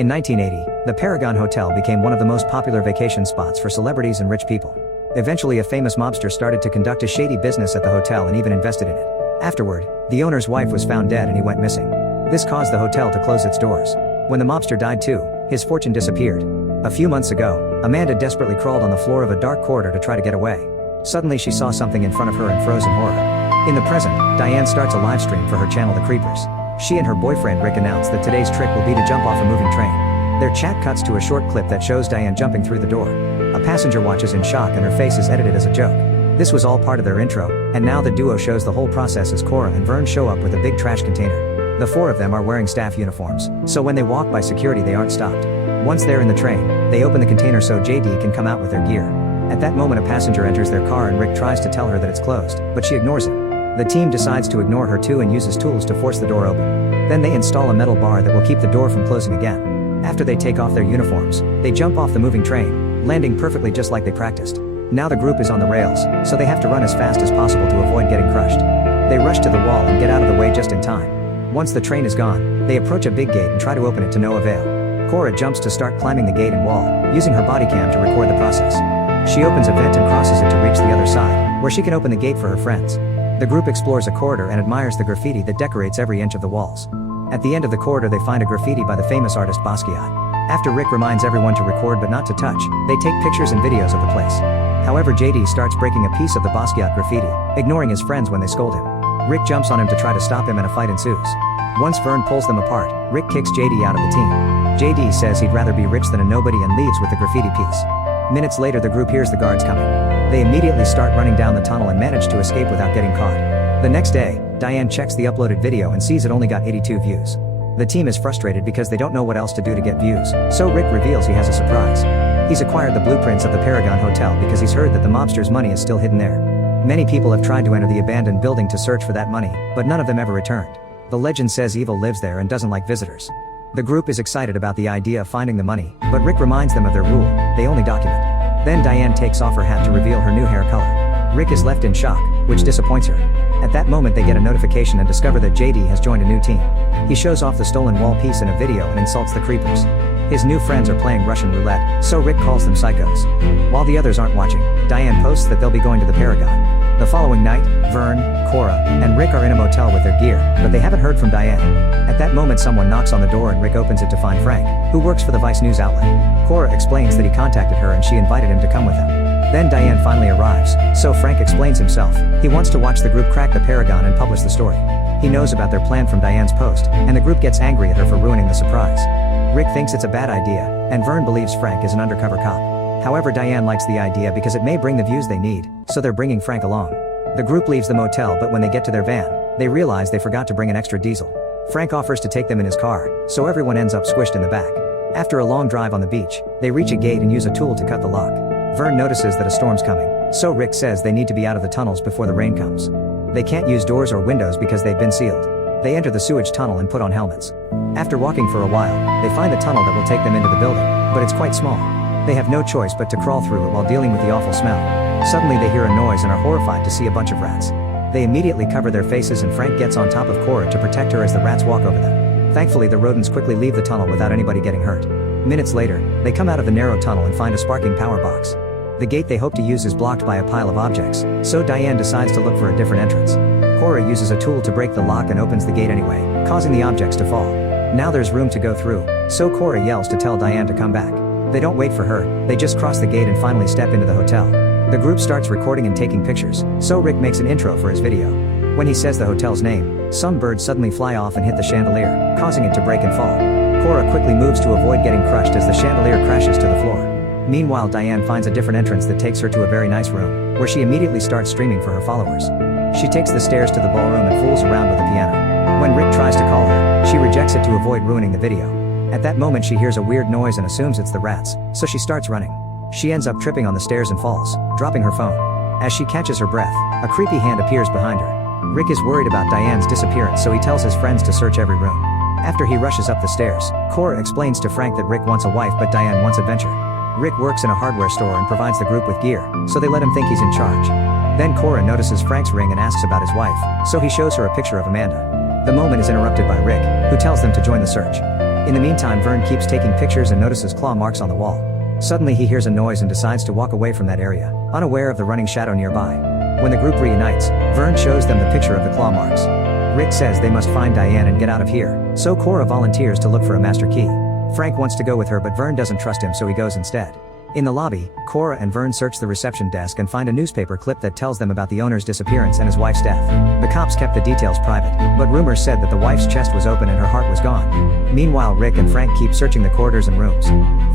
In 1980, the Paragon Hotel became one of the most popular vacation spots for celebrities and rich people. Eventually, a famous mobster started to conduct a shady business at the hotel and even invested in it. Afterward, the owner's wife was found dead and he went missing. This caused the hotel to close its doors. When the mobster died too, his fortune disappeared. A few months ago, Amanda desperately crawled on the floor of a dark corridor to try to get away. Suddenly she saw something in front of her and froze in horror. In the present, Diane starts a live stream for her channel The Creepers. She and her boyfriend Rick announce that today's trick will be to jump off a moving train. Their chat cuts to a short clip that shows Diane jumping through the door. A passenger watches in shock and her face is edited as a joke. This was all part of their intro, and now the duo shows the whole process as Cora and Vern show up with a big trash container. The four of them are wearing staff uniforms, so when they walk by security they aren't stopped. Once they're in the train, they open the container so JD can come out with their gear. At that moment a passenger enters their car and Rick tries to tell her that it's closed, but she ignores him. The team decides to ignore her too and uses tools to force the door open. Then they install a metal bar that will keep the door from closing again. After they take off their uniforms, they jump off the moving train, landing perfectly just like they practiced. Now the group is on the rails, so they have to run as fast as possible to avoid getting crushed. They rush to the wall and get out of the way just in time. Once the train is gone, they approach a big gate and try to open it to no avail. Cora jumps to start climbing the gate and wall, using her body cam to record the process. She opens a vent and crosses it to reach the other side, where she can open the gate for her friends. The group explores a corridor and admires the graffiti that decorates every inch of the walls. At the end of the corridor they find a graffiti by the famous artist Basquiat. After Rick reminds everyone to record but not to touch, they take pictures and videos of the place. However, JD starts breaking a piece of the Basquiat graffiti, ignoring his friends when they scold him. Rick jumps on him to try to stop him and a fight ensues. Once Vern pulls them apart, Rick kicks JD out of the team. JD says he'd rather be rich than a nobody and leaves with the graffiti piece. Minutes later the group hears the guards coming. They immediately start running down the tunnel and manage to escape without getting caught. The next day, Diane checks the uploaded video and sees it only got 82 views. The team is frustrated because they don't know what else to do to get views, so Rick reveals he has a surprise. He's acquired the blueprints of the Paragon Hotel because he's heard that the mobster's money is still hidden there. Many people have tried to enter the abandoned building to search for that money, but none of them ever returned. The legend says evil lives there and doesn't like visitors. The group is excited about the idea of finding the money, but Rick reminds them of their rule: they only document. Then Diane takes off her hat to reveal her new hair color. Rick is left in shock, which disappoints her. At that moment they get a notification and discover that JD has joined a new team. He shows off the stolen wall piece in a video and insults the creepers. His new friends are playing Russian roulette, so Rick calls them psychos. While the others aren't watching, Diane posts that they'll be going to the Paragon. The following night, Vern, Cora, and Rick are in a motel with their gear, but they haven't heard from Diane. At that moment someone knocks on the door and Rick opens it to find Frank, who works for the Vice News outlet. Cora explains that he contacted her and she invited him to come with him. Then Diane finally arrives, so Frank explains himself. He wants to watch the group crack the Paragon and publish the story. He knows about their plan from Diane's post, and the group gets angry at her for ruining the surprise. Rick thinks it's a bad idea, and Vern believes Frank is an undercover cop. However, Diane likes the idea because it may bring the views they need, so they're bringing Frank along. The group leaves the motel, but when they get to their van, they realize they forgot to bring an extra diesel. Frank offers to take them in his car, so everyone ends up squished in the back. After a long drive on the beach, they reach a gate and use a tool to cut the lock. Vern notices that a storm's coming, so Rick says they need to be out of the tunnels before the rain comes. They can't use doors or windows because they've been sealed. They enter the sewage tunnel and put on helmets. After walking for a while, they find a tunnel that will take them into the building, but it's quite small. They have no choice but to crawl through it while dealing with the awful smell. Suddenly they hear a noise and are horrified to see a bunch of rats. They immediately cover their faces and Frank gets on top of Cora to protect her as the rats walk over them. Thankfully the rodents quickly leave the tunnel without anybody getting hurt. Minutes later, they come out of the narrow tunnel and find a sparking power box. The gate they hope to use is blocked by a pile of objects, so Diane decides to look for a different entrance. Cora uses a tool to break the lock and opens the gate anyway, causing the objects to fall. Now there's room to go through, so Cora yells to tell Diane to come back. They don't wait for her, they just cross the gate and finally step into the hotel. The group starts recording and taking pictures, so Rick makes an intro for his video. When he says the hotel's name, some birds suddenly fly off and hit the chandelier, causing it to break and fall. Cora quickly moves to avoid getting crushed as the chandelier crashes to the floor. Meanwhile, Diane finds a different entrance that takes her to a very nice room, where she immediately starts streaming for her followers. She takes the stairs to the ballroom and fools around with the piano. When Rick tries to call her, she rejects it to avoid ruining the video. At that moment she hears a weird noise and assumes it's the rats, so she starts running. She ends up tripping on the stairs and falls, dropping her phone. As she catches her breath, a creepy hand appears behind her. Rick is worried about Diane's disappearance, so he tells his friends to search every room. After he rushes up the stairs, Cora explains to Frank that Rick wants a wife but Diane wants adventure. Rick works in a hardware store and provides the group with gear, so they let him think he's in charge. Then Cora notices Frank's ring and asks about his wife, so he shows her a picture of Amanda. The moment is interrupted by Rick, who tells them to join the search. In the meantime, Vern keeps taking pictures and notices claw marks on the wall. Suddenly he hears a noise and decides to walk away from that area, unaware of the running shadow nearby. When the group reunites, Vern shows them the picture of the claw marks. Rick says they must find Diane and get out of here, so Cora volunteers to look for a master key. Frank wants to go with her, but Vern doesn't trust him, so he goes instead. In the lobby, Cora and Vern search the reception desk and find a newspaper clip that tells them about the owner's disappearance and his wife's death. The cops kept the details private, but rumors said that the wife's chest was open and her heart was gone. Meanwhile, Rick and Frank keep searching the corridors and rooms.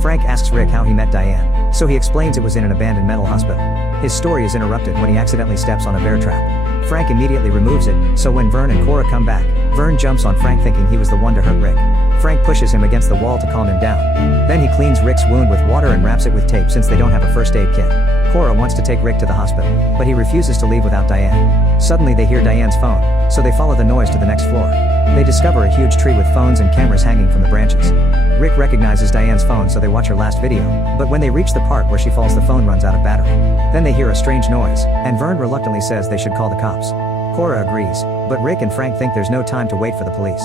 Frank asks Rick how he met Diane, so he explains it was in an abandoned mental hospital. His story is interrupted when he accidentally steps on a bear trap. Frank immediately removes it, so when Vern and Cora come back, Vern jumps on Frank thinking he was the one to hurt Rick. Frank pushes him against the wall to calm him down. Then he cleans Rick's wound with water and wraps it with tape since they don't have a first aid kit. Cora wants to take Rick to the hospital, but he refuses to leave without Diane. Suddenly they hear Diane's phone, so they follow the noise to the next floor. They discover a huge tree with phones and cameras hanging from the branches. Rick recognizes Diane's phone, so they watch her last video, but when they reach the part where she falls, the phone runs out of battery. Then they hear a strange noise, and Vern reluctantly says they should call the cops. Cora agrees, but Rick and Frank think there's no time to wait for the police.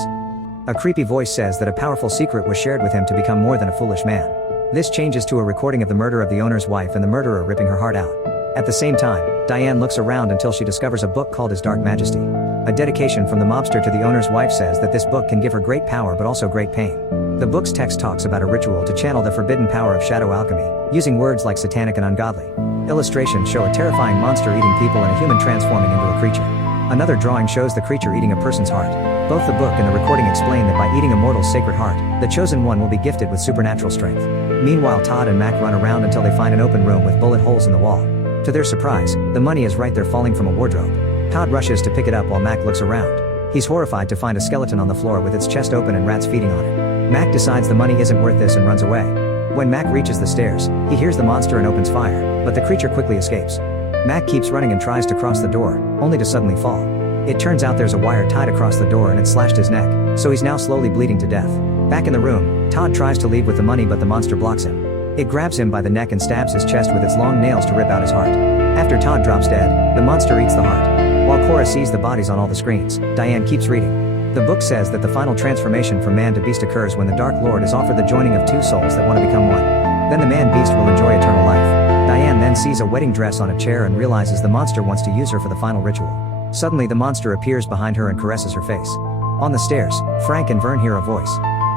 A creepy voice says that a powerful secret was shared with him to become more than a foolish man. This changes to a recording of the murder of the owner's wife and the murderer ripping her heart out. At the same time, Diane looks around until she discovers a book called His Dark Majesty. A dedication from the mobster to the owner's wife says that this book can give her great power but also great pain. The book's text talks about a ritual to channel the forbidden power of shadow alchemy, using words like satanic and ungodly. Illustrations show a terrifying monster eating people and a human transforming into a creature. Another drawing shows the creature eating a person's heart. Both the book and the recording explain that by eating a mortal's sacred heart, the chosen one will be gifted with supernatural strength. Meanwhile, Todd and Mac run around until they find an open room with bullet holes in the wall. To their surprise, the money is right there falling from a wardrobe. Todd rushes to pick it up while Mac looks around. He's horrified to find a skeleton on the floor with its chest open and rats feeding on it. Mac decides the money isn't worth this and runs away. When Mac reaches the stairs, he hears the monster and opens fire, but the creature quickly escapes. Mac keeps running and tries to cross the door, only to suddenly fall. It turns out there's a wire tied across the door and it slashed his neck, so he's now slowly bleeding to death. Back in the room, Todd tries to leave with the money, but the monster blocks him. It grabs him by the neck and stabs his chest with its long nails to rip out his heart. After Todd drops dead, the monster eats the heart. While Cora sees the bodies on all the screens, Diane keeps reading. The book says that the final transformation from man to beast occurs when the Dark Lord is offered the joining of two souls that want to become one. Then the man-beast will enjoy eternal life. Diane then sees a wedding dress on a chair and realizes the monster wants to use her for the final ritual. Suddenly the monster appears behind her and caresses her face. On the stairs, Frank and Vern hear a voice.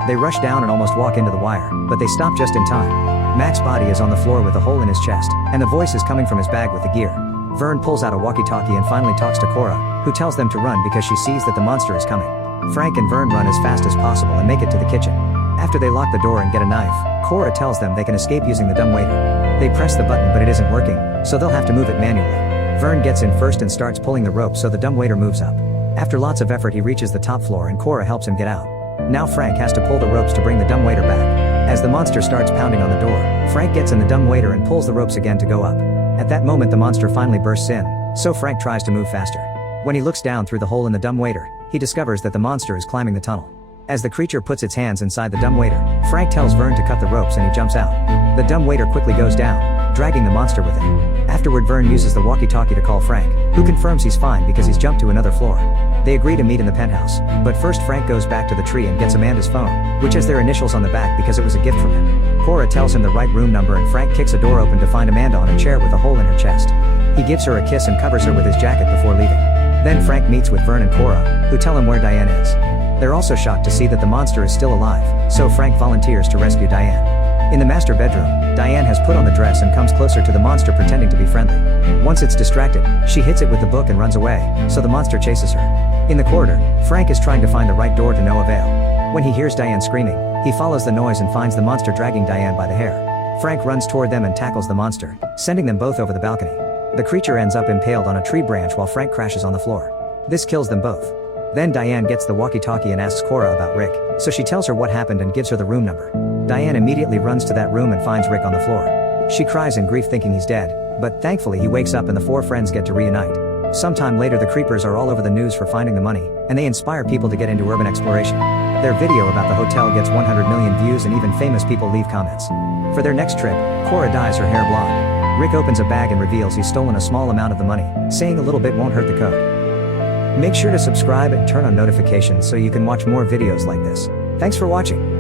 They rush down and almost walk into the wire, but they stop just in time. Mac's body is on the floor with a hole in his chest, and the voice is coming from his bag with the gear. Vern pulls out a walkie-talkie and finally talks to Cora, who tells them to run because she sees that the monster is coming. Frank and Vern run as fast as possible and make it to the kitchen. After they lock the door and get a knife, Cora tells them they can escape using the dumbwaiter. They press the button, but it isn't working, so they'll have to move it manually. Vern gets in first and starts pulling the rope so the dumbwaiter moves up. After lots of effort, he reaches the top floor and Cora helps him get out. Now Frank has to pull the ropes to bring the dumbwaiter back. As the monster starts pounding on the door, Frank gets in the dumbwaiter and pulls the ropes again to go up. At that moment the monster finally bursts in, so Frank tries to move faster. When he looks down through the hole in the dumbwaiter, he discovers that the monster is climbing the tunnel. As the creature puts its hands inside the dumbwaiter, Frank tells Vern to cut the ropes and he jumps out. The dumbwaiter quickly goes down, dragging the monster with it. Afterward, Vern uses the walkie-talkie to call Frank, who confirms he's fine because he's jumped to another floor. They agree to meet in the penthouse, but first Frank goes back to the tree and gets Amanda's phone, which has their initials on the back because it was a gift from him. Cora tells him the right room number and Frank kicks a door open to find Amanda on a chair with a hole in her chest. He gives her a kiss and covers her with his jacket before leaving. Then Frank meets with Vern and Cora, who tell him where Diane is. They're also shocked to see that the monster is still alive, so Frank volunteers to rescue Diane. In the master bedroom, Diane has put on the dress and comes closer to the monster pretending to be friendly. Once it's distracted, she hits it with the book and runs away, so the monster chases her. In the corridor, Frank is trying to find the right door to no avail. When he hears Diane screaming, he follows the noise and finds the monster dragging Diane by the hair. Frank runs toward them and tackles the monster, sending them both over the balcony. The creature ends up impaled on a tree branch while Frank crashes on the floor. This kills them both. Then Diane gets the walkie-talkie and asks Cora about Rick, so she tells her what happened and gives her the room number. Diane immediately runs to that room and finds Rick on the floor. She cries in grief thinking he's dead, but thankfully he wakes up and the four friends get to reunite. Sometime later the creepers are all over the news for finding the money, and they inspire people to get into urban exploration. Their video about the hotel gets 100 million views and even famous people leave comments. For their next trip, Cora dyes her hair blonde. Rick opens a bag and reveals he's stolen a small amount of the money, saying a little bit won't hurt the code. Make sure to subscribe and turn on notifications so you can watch more videos like this. Thanks for watching.